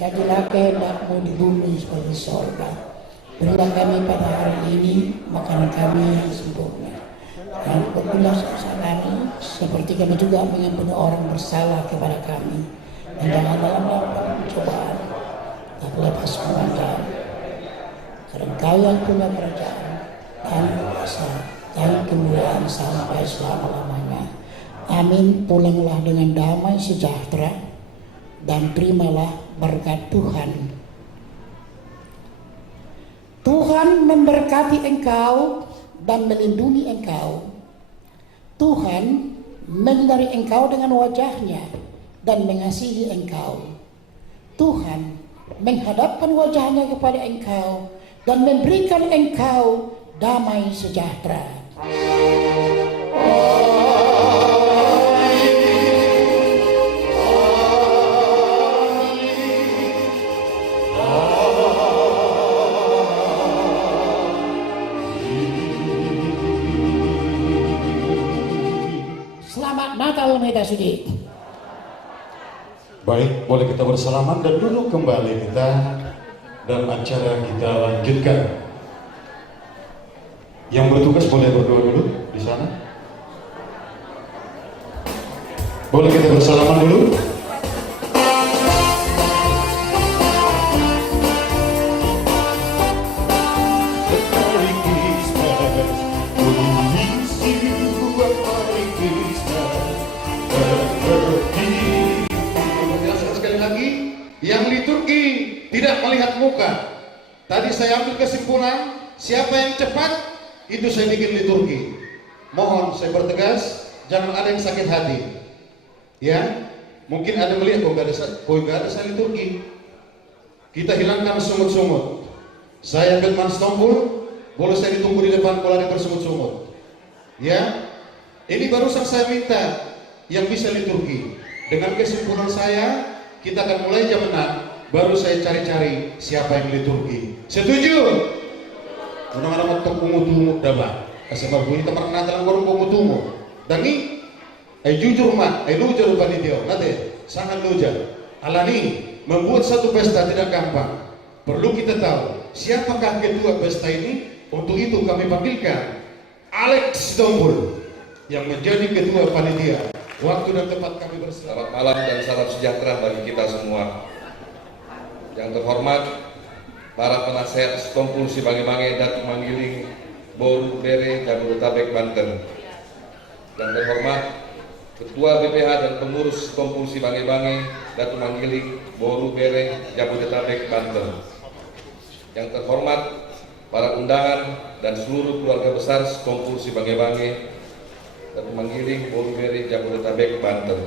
Jadilah kehendak-Mu di bumi seperti sorga. Berilah kami pada hari ini makanan kami yang sempurna. Dan ampunilah dosa kami, seperti kami juga mengampuni orang bersalah kepada kami. Dan jangan dalam pencobaan, tapi lepas kemuliaan. Karena Engkau yang punya kerajaan dan kuasa dan kemuliaan sampai selama-lamanya. Amin. Pulanglah dengan damai sejahtera dan terimalah berkat Tuhan. Tuhan memberkati engkau dan melindungi engkau. Tuhan menyinari engkau dengan wajahnya dan mengasihi engkau. Tuhan menghadapkan wajahnya kepada engkau dan memberikan engkau damai sejahtera. Natal Meda Sudi. Baik, boleh kita bersalaman dan duduk kembali kita dan acara kita lanjutkan. Yang bertugas boleh berdoa dulu di sana. Boleh kita bersalaman dulu. Yang liturgi tidak melihat muka. Tadi saya ambil kesimpulan, siapa yang cepat itu saya bikin liturgi. Mohon saya bertegas, jangan ada yang sakit hati. Ya, mungkin ada yang melihat kok gak ada saya liturgi. Kita hilangkan sungut-sungut. Saya ambil manstompul, boleh saya ditunggu di depan kalau ada bersungut-sungut. Ya, ini barusan saya minta yang bisa liturgi. Dengan kesimpulan saya, kita akan mulai jam 6, baru saya cari-cari siapa yang liturgi. Setuju? Menang-menang untuk pungut-pungut dabah. Asal bunyi tempat Natal baru pungut-pungut. Dan ini, jujur mat, lujar panitia. Nanti sangat lujar. Alani membuat satu pesta tidak gampang. Perlu kita tahu siapakah ketua pesta ini. Untuk itu kami panggilkan Alex Tombul yang menjadi ketua panitia. Waktu dan tempat kami bersama. Selamat malam dan salam sejahtera bagi kita semua. Yang terhormat para penasehat Stompul Sibange-Bange Datu Manggiling Boru Bere Jabodetabek Banten. Yang terhormat Ketua BPH dan pengurus Stompul Sibange-Bange Datu Manggiling Boru Bere Jabodetabek Banten. Yang terhormat para undangan dan seluruh keluarga besar Stompul Sibange-Bange Datu Manggiling, Boru Bere, Jabodetabek, Banten.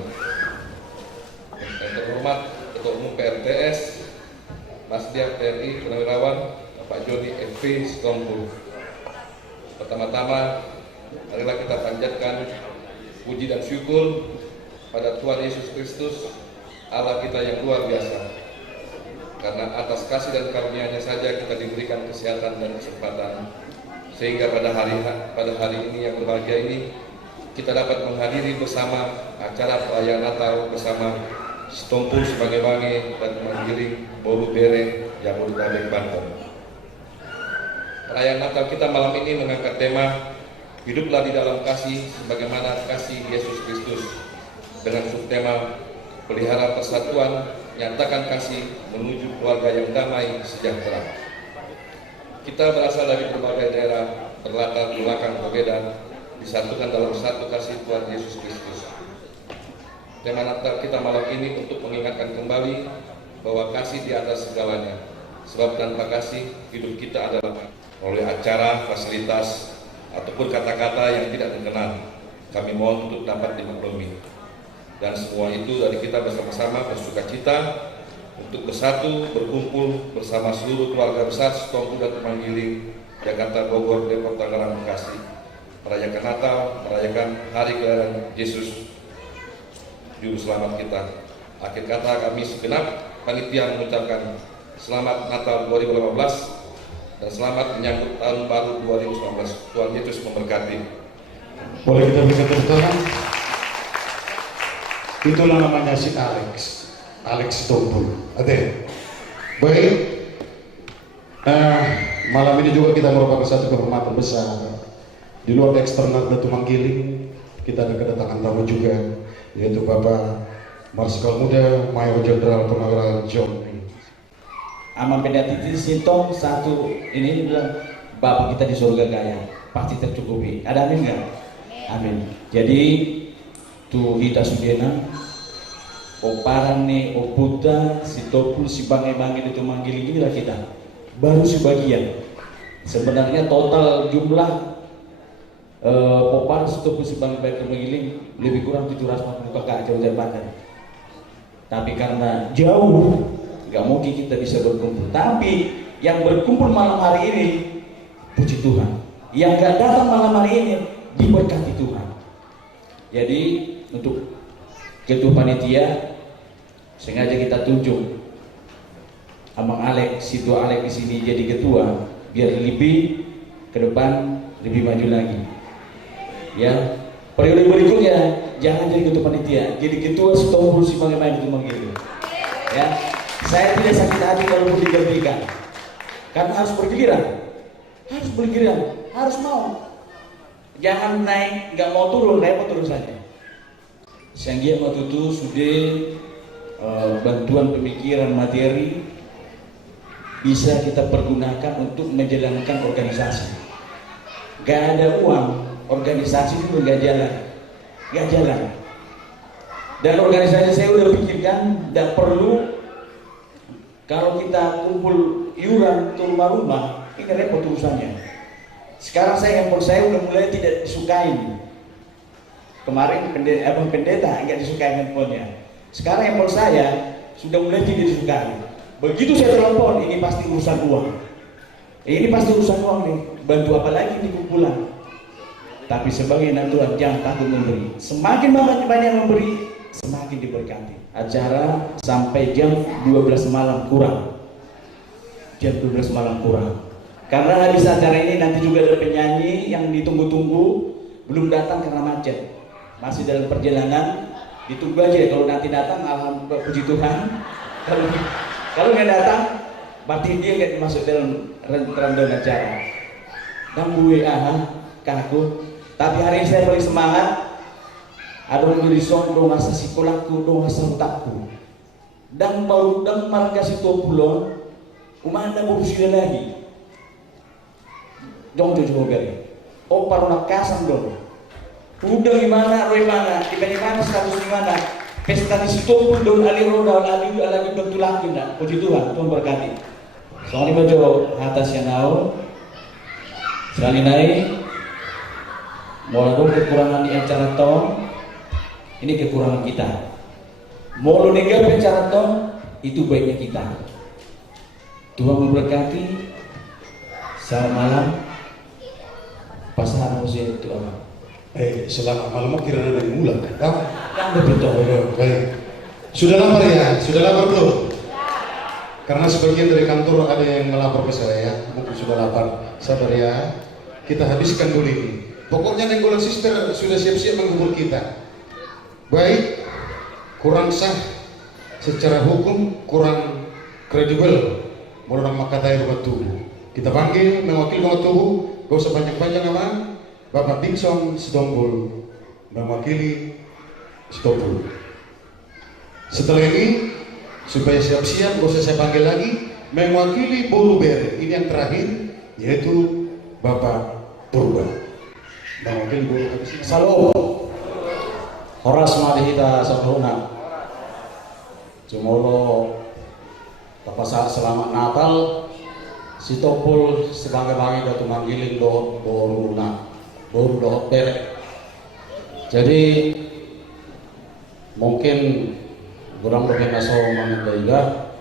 Yang terhormat Ketua Umum PRTS, Mas Diak TNI Purnawirawan, Bapak Joni FP Stompul. Pertama-tama, marilah kita panjatkan puji dan syukur pada Tuhan Yesus Kristus, Allah kita yang luar biasa. Karena atas kasih dan karunia-Nya saja kita diberikan kesehatan dan kesempatan, sehingga pada hari ini yang berbahagia ini kita dapat menghadiri bersama acara perayaan Natal bersama Stompul Sibange-Bange dan Manggiling Boru Bere Jabodetabek Banten. Perayaan Natal kita malam ini mengangkat tema Hiduplah di dalam kasih sebagaimana kasih Yesus Kristus, dengan subtema Pelihara persatuan, nyatakan kasih menuju keluarga yang damai sejahtera. Kita berasal dari berbagai daerah berlatar belakang berbeda, disatukan dalam satu kasih Tuhan Yesus Kristus. Tema Natal kita malam ini untuk mengingatkan kembali bahwa kasih di atas segalanya. Sebab tanpa kasih hidup kita adalah oleh acara, fasilitas, ataupun kata-kata yang tidak dikenal. Kami mohon untuk dapat dimaklumi. Dan semua itu dari kita bersama-sama bersukacita untuk bersatu, berkumpul bersama seluruh keluarga besar Stompul Datu Manggiling, Jakarta, Bogor, Depok, Tangerang, Bekasi, merayakan Natal, merayakan hari kelahiran Yesus Juru Selamat kita. Akhir kata kami segenap panitia mengucapkan Selamat Natal 2018 dan selamat menyambut tahun baru 2019. Tuhan Yesus memberkati. Boleh kita berikan tepuk tangan? Itulah namanya si Alex Tombul. Ade. Baik, malam ini juga kita merupakan satu kehormatan besar. Di luar eksternal Datu Manggiling, kita ada kedatangan tamu juga, yaitu Bapak Marsikal Muda Mayor Jenderal Purnawirawan John. Aman Pendati Sintong satu ini bilang Bapak kita di surga kaya pasti tercukupi. Ada amin nggak? Amin. Jadi tu kita sudena oparan nih oputa si topul si bangai-bangai itu Manggiling inilah kita baru sebagian. Sebenarnya total jumlah oparan si topul si bangai-bangai itu Manggiling lebih kurang 740 kakak jauh dari Banten. Tapi karena jauh nggak mungkin kita bisa berkumpul. Tapi yang berkumpul malam hari ini, puji Tuhan. Yang nggak datang malam hari ini, diberkati Tuhan. Jadi untuk ketua panitia, sengaja kita tunjuk Amang Alek, Situ Alek di sini jadi ketua, biar lebih ke depan lebih maju lagi. Ya, periode berikutnya jangan jadi ketua panitia, jadi ketua Setompul si bagaimana itu begitu. Ya. Saya tidak sakit hati kalau digantikan, karena harus bergiliran, harus mau. Jangan naik, nggak mau turun, repot turun saja. Sehingga waktu itu sudah bantuan pemikiran materi bisa kita pergunakan untuk menjalankan organisasi. Gak ada uang, organisasi itu nggak jalan. Dan organisasi saya udah pikirkan, tidak perlu. Kalau kita kumpul iuran ke rumah-rumah, ini repot urusannya. Sekarang handphone saya udah mulai tidak disukai. Kemarin abang pendeta nggak disukai handphonenya. Sekarang handphone saya sudah mulai tidak disukai. Begitu saya telepon, ini pasti urusan uang. Ini pasti urusan uang nih. Bantu apa lagi di kumpulan? Tapi sebagai anak Tuhan jangan takut memberi. Semakin banyak memberi, semakin diberkati. Acara sampai jam 12 malam kurang. Karena habis acara ini nanti juga ada penyanyi yang ditunggu-tunggu belum datang karena macet. Masih dalam perjalanan, ditunggu aja. Kalau nanti datang, alhamdulillah puji Tuhan. Kalau nggak datang, berarti dia nggak masuk dalam rundown acara. Dan WA kaku. Tapi hari ini saya paling semangat. Adong tulisan dong asa sekolahku dong asa utakku dan baru dan marga si topulon umanda berusia lagi dong jojo gari oh parona kasang dong udah gimana roy mana dimana status gimana pesta di si topul dong ali roda ali betul lagi nak puji Tuhan Tuhan berkati soalnya bajo atas yang nau sekali naik mau dong kekurangan di acara tong. Ini kekurangan kita. Mau lo nega bicara tong, itu baiknya kita. Tuhan memberkati. Selamat malam. Pasangan musik itu apa? Selamat malam kirana dari bulan. Yang betul. Baik. Sudah lapar ya? Sudah lapar belum? Karena sebagian dari kantor ada yang melapor ke saya, mungkin sudah lapar. Sabar ya. Kita habiskan dulu ini. Pokoknya nenggolan sister sudah siap-siap menghibur kita. Baik, kurang sah secara hukum, kurang kredibel menurut makatai rumah tubuh. Kita panggil mewakili rumah tubuh, gak usah banyak-banyak aman. Bapak Dingson Setompul mewakili Setompul. Setelah ini supaya siap-siap, gak usah saya panggil lagi, mewakili Boluber. Ini yang terakhir, yaitu Bapak Purba mewakili Boluber. Salam. Horas madihita sabruna. Cumolo tapasa selamat Natal. Si Topul sebagai-bagai Datu Manggiling do boruna. Boru do hotel. Jadi mungkin kurang lebih naso mamendaiga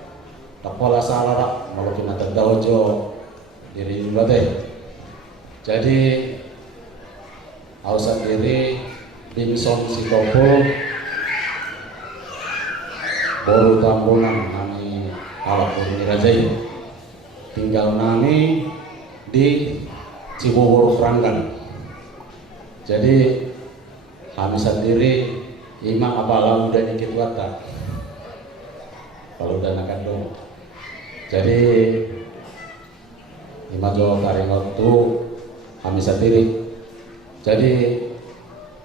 tapala salara kalau kita terdaojo diri bate. Jadi ausat diri Bingson si Topul baru tambunan kami ala ini rajai tinggal nami di Cibubur Franggan. Jadi kami sendiri imam apalah udah dikit wata kalau udah nakandung. Jadi imajo karingot tu kami sendiri. Jadi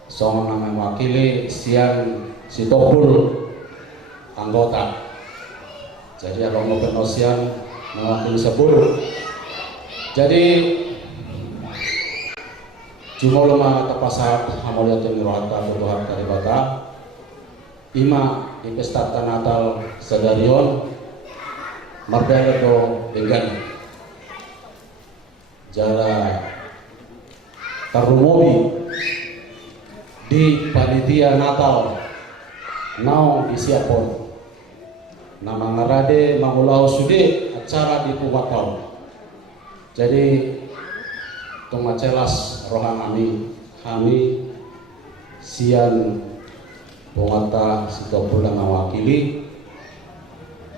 song nama mewakili siang si Topul anggota. Jadi kalau mau penosian mewakili 10. Jadi cuma lama terpasat hamuliat yang mirohata Tuhan karibata ima investata natal sedarion mardaya do dengan jala tarumobi di panitia natal naung disiapon nama ngarade mamulau sude acara di Pumatau. Jadi tumacelas rohang kami sian pengata Sitopul dan mewakili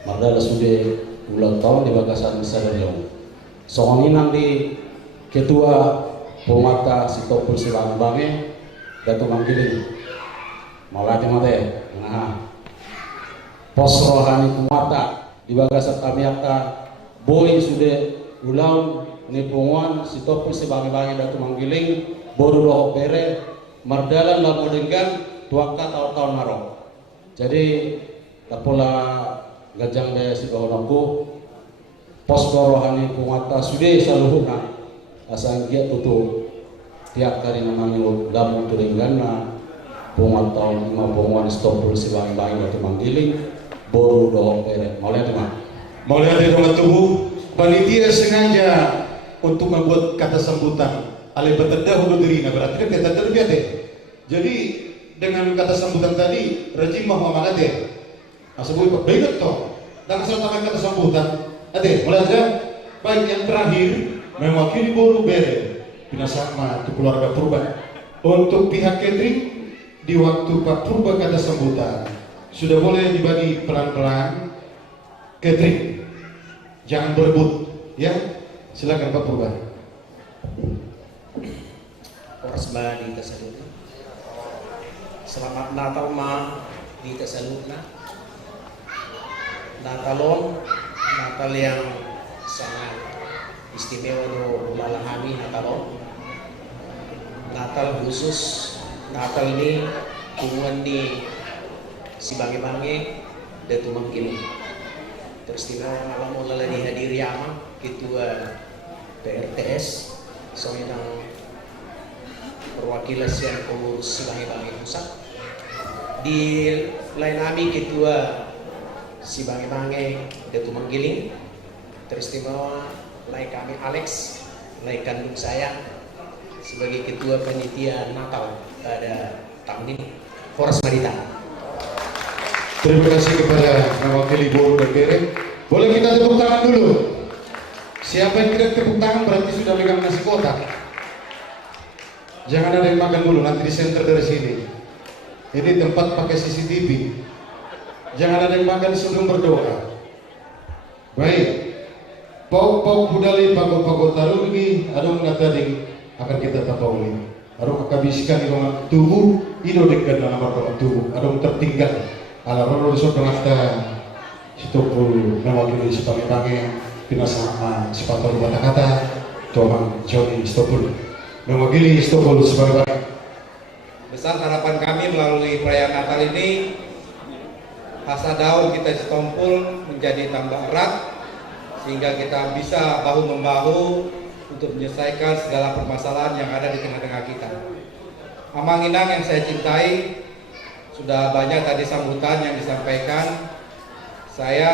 mardala sude ulang tahun di Bagasan Sadariong. Soalnya nanti ketua pengata Sitopul Silang Bange Datu Manggiling malah mate. Nah, pos rohani pengata di Bagasan Tamiata boy sude ulang nipungan Sitopul Silang Datu Manggiling boru roh bere mardalan lamu dengan tuaka tahun naro. Jadi tapola gajang daya si bahonaku pos rohani pungata sude saluhuna asang gia tutu tiap kali namanya lamu turinggana pungat tahun 5 pungan Sitopul Silang Datu Manggiling boru doh bere mulai teman Mulai dari rumah tubuh panitia sengaja untuk membuat kata sambutan ale betedah udah dirina berarti kan betedah lebih ada. Jadi dengan kata sambutan tadi rejim mau mangate asal baik toh dan asal tambah kata sambutan ade mulai aja. Baik, yang terakhir mewakili Boru Bere Pinasakma untuk keluarga Purba untuk pihak catering di waktu Pak Purba kata sambutan sudah boleh dibagi pelan-pelan catering, jangan berebut ya. Silakan Pak Purba. Orsba di Tesaluna. Selamat Natal ma di Tesaluna. Natal yang sangat istimewa do malahami Natalon. Natal khusus Natal ini hubungan di si bange-bange Datu Manggiling. Teristimewa malam mulai dihadiri ama ketua PRTS soalnya perwakilan yang pengurus si bange-bange pusat di lain ami ketua si bange-bange Datu Manggiling. Teristimewa lain kami Alex, lain kandung saya sebagai ketua panitia Natal pada tahun ini. Forest Marita. Terima kasih kepada mewakili Boru dan Bere. Boleh kita tepuk tangan dulu. Siapa yang tidak tepuk tangan berarti sudah megang nasi kotak. Jangan ada yang makan dulu, nanti di center dari sini. Ini tempat pakai CCTV. Jangan ada yang makan sebelum berdoa. Baik. Pau budali pago tarugi adong natading akan kita tapauli. Adong kabiskan di ruang tubuh, ido dekat dalam ruang tubuh. Adong tertinggal. Ala rolo so penata Sitopul mewakili sebagai Pinasakma sepatu kata-kata Tuan Johnny Sitopul mewakili Sitopul sebagai besar harapan kami melalui perayaan Natal ini asa daun kita Sitopul menjadi tambah erat sehingga kita bisa bahu-membahu untuk menyelesaikan segala permasalahan yang ada di tengah-tengah kita. Amanginang yang saya cintai, sudah banyak tadi sambutan yang disampaikan. Saya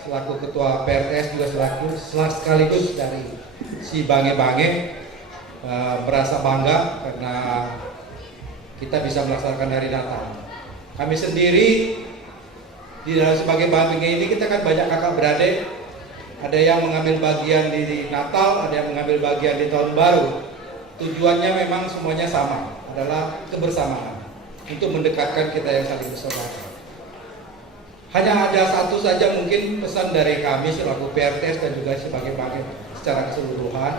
selaku ketua PRTS juga sekaligus dari si bange-bange merasa bangga karena kita bisa melaksanakan hari Natal. Kami sendiri di dalam sebagai bange ini kita kan banyak kakak beradik. Ada yang mengambil bagian di Natal, ada yang mengambil bagian di Tahun Baru. Tujuannya memang semuanya sama, adalah kebersamaan untuk mendekatkan kita yang saling bersaudara. Hanya ada satu saja mungkin pesan dari kami selaku PRTS dan juga sebagai bagian secara keseluruhan.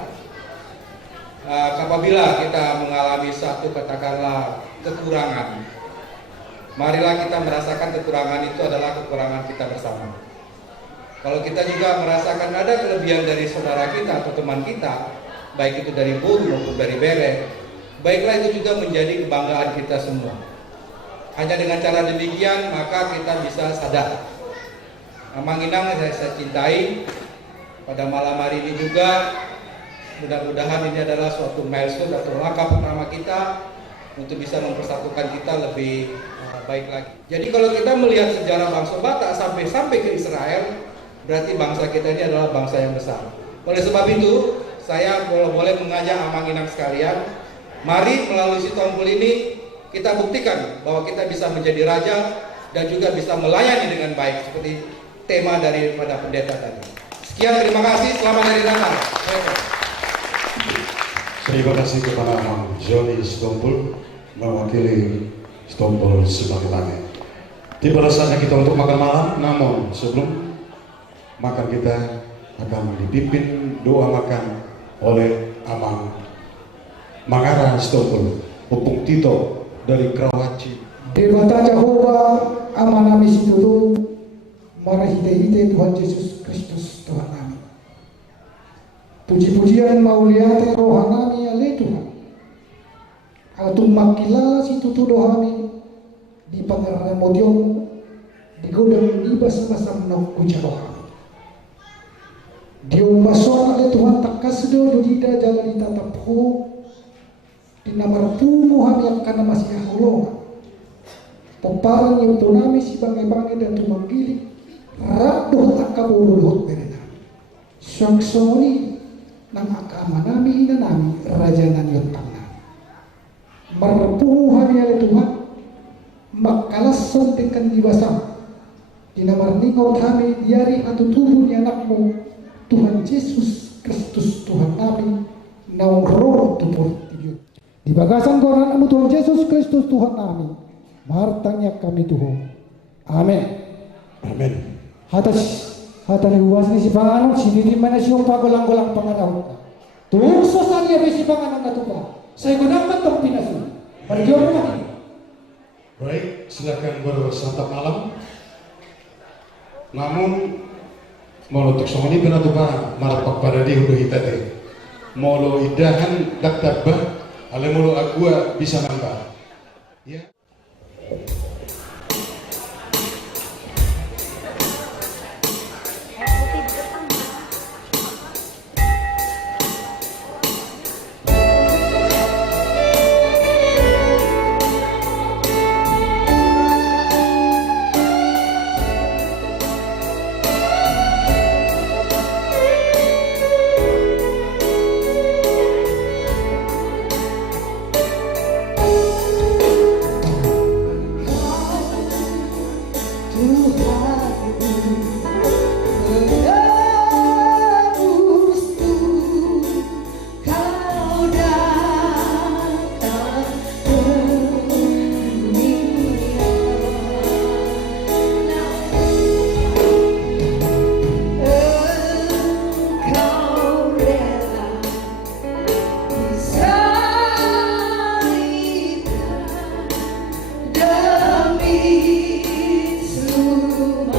Apabila kita mengalami satu katakanlah kekurangan, marilah kita merasakan kekurangan itu adalah kekurangan kita bersama. Kalau kita juga merasakan ada kelebihan dari saudara kita atau teman kita, baik itu dari BUN maupun dari BERE, baiklah itu juga menjadi kebanggaan kita semua. Hanya dengan cara demikian maka kita bisa sadar. Amang Inang saya cintai. Pada malam hari ini juga mudah-mudahan ini adalah suatu milestone atau langkah pertama kita untuk bisa mempersatukan kita lebih baik lagi. Jadi kalau kita melihat sejarah bangsa Batak sampai ke Israel, berarti bangsa kita ini adalah bangsa yang besar. Oleh sebab itu, saya boleh mengajak Amang Inang sekalian, mari melalui Sitompul ini kita buktikan bahwa kita bisa menjadi raja dan juga bisa melayani dengan baik seperti tema daripada pendeta tadi. Sekian, terima kasih, selamat hari Natal. Terima kasih kepada Amang Joni Sitompul mewakili Sitompul Subang-Tange. Tiba saatnya kita untuk makan malam, namun sebelum makan kita akan dipimpin doa makan oleh Amang Mangara Sitompul, Pupung Tito dari Karawaci. Dewata Jehovah amanami situlu marahide-hide Tuhan Yesus Kristus Tuhan kami. Puji-pujian mauliate rohanami ale Tuhan. Atung makilala situtu dohami di pangeran modiong di godang di basa-basa menok ujar rohami. Dia umbasuan ale Tuhan takasdo dudida jalan ditatap ho di namar pumu hami yang kana masih hulongan. Peparan yang tunami si bangai-bangai dan tumanggili radoh akabululhut berena. Sangsoni nang akamanami nanami rajanan yontang nami. Marpuhu hami ale Tuhan makalasan tekan diwasam. Di namar ningau kami diari atau tubuh ni anakmu Tuhan Yesus Kristus Tuhan kami naung roh tubuh tidur. Di bagasan koran Tuhan Yesus Kristus Tuhan kami. Martanya kami Tuhan. Amin. Amin. Hatani huwas ni si panganong sini di mana siya pagulang-gulang pangaraw. Tungso sa niya si panganong natupa. Saya gunakan tong pinasun. Marjong mo. Baik, silakan bersantap malam. Namun molotok songoni kena tuh pak marapak pada di udah hitate. Molo idahan daktabah, ale molo agua bisa nambah. Ya. Demi seluruh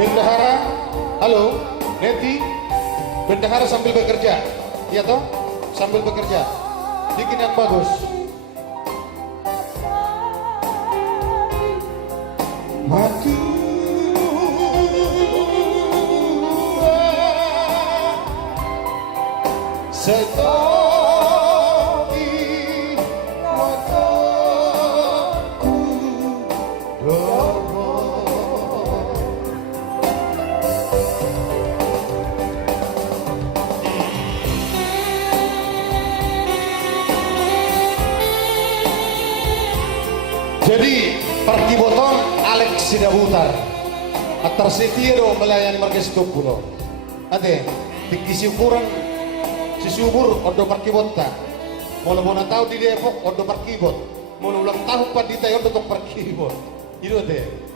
Bendahara, halo, Neti, bendahara sambil bekerja, iya toh, sambil bekerja, bikin yang bagus. Mati setoki mataku domo. sida butar at tersetia do melayani marga Sitompul. Ade dikisi ukuran sisubur odo parkibot ta. Mula tahu di Depok odo parkibot. Mula ulang tahun pa di tayo odo parkibot. Itu ade.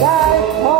Like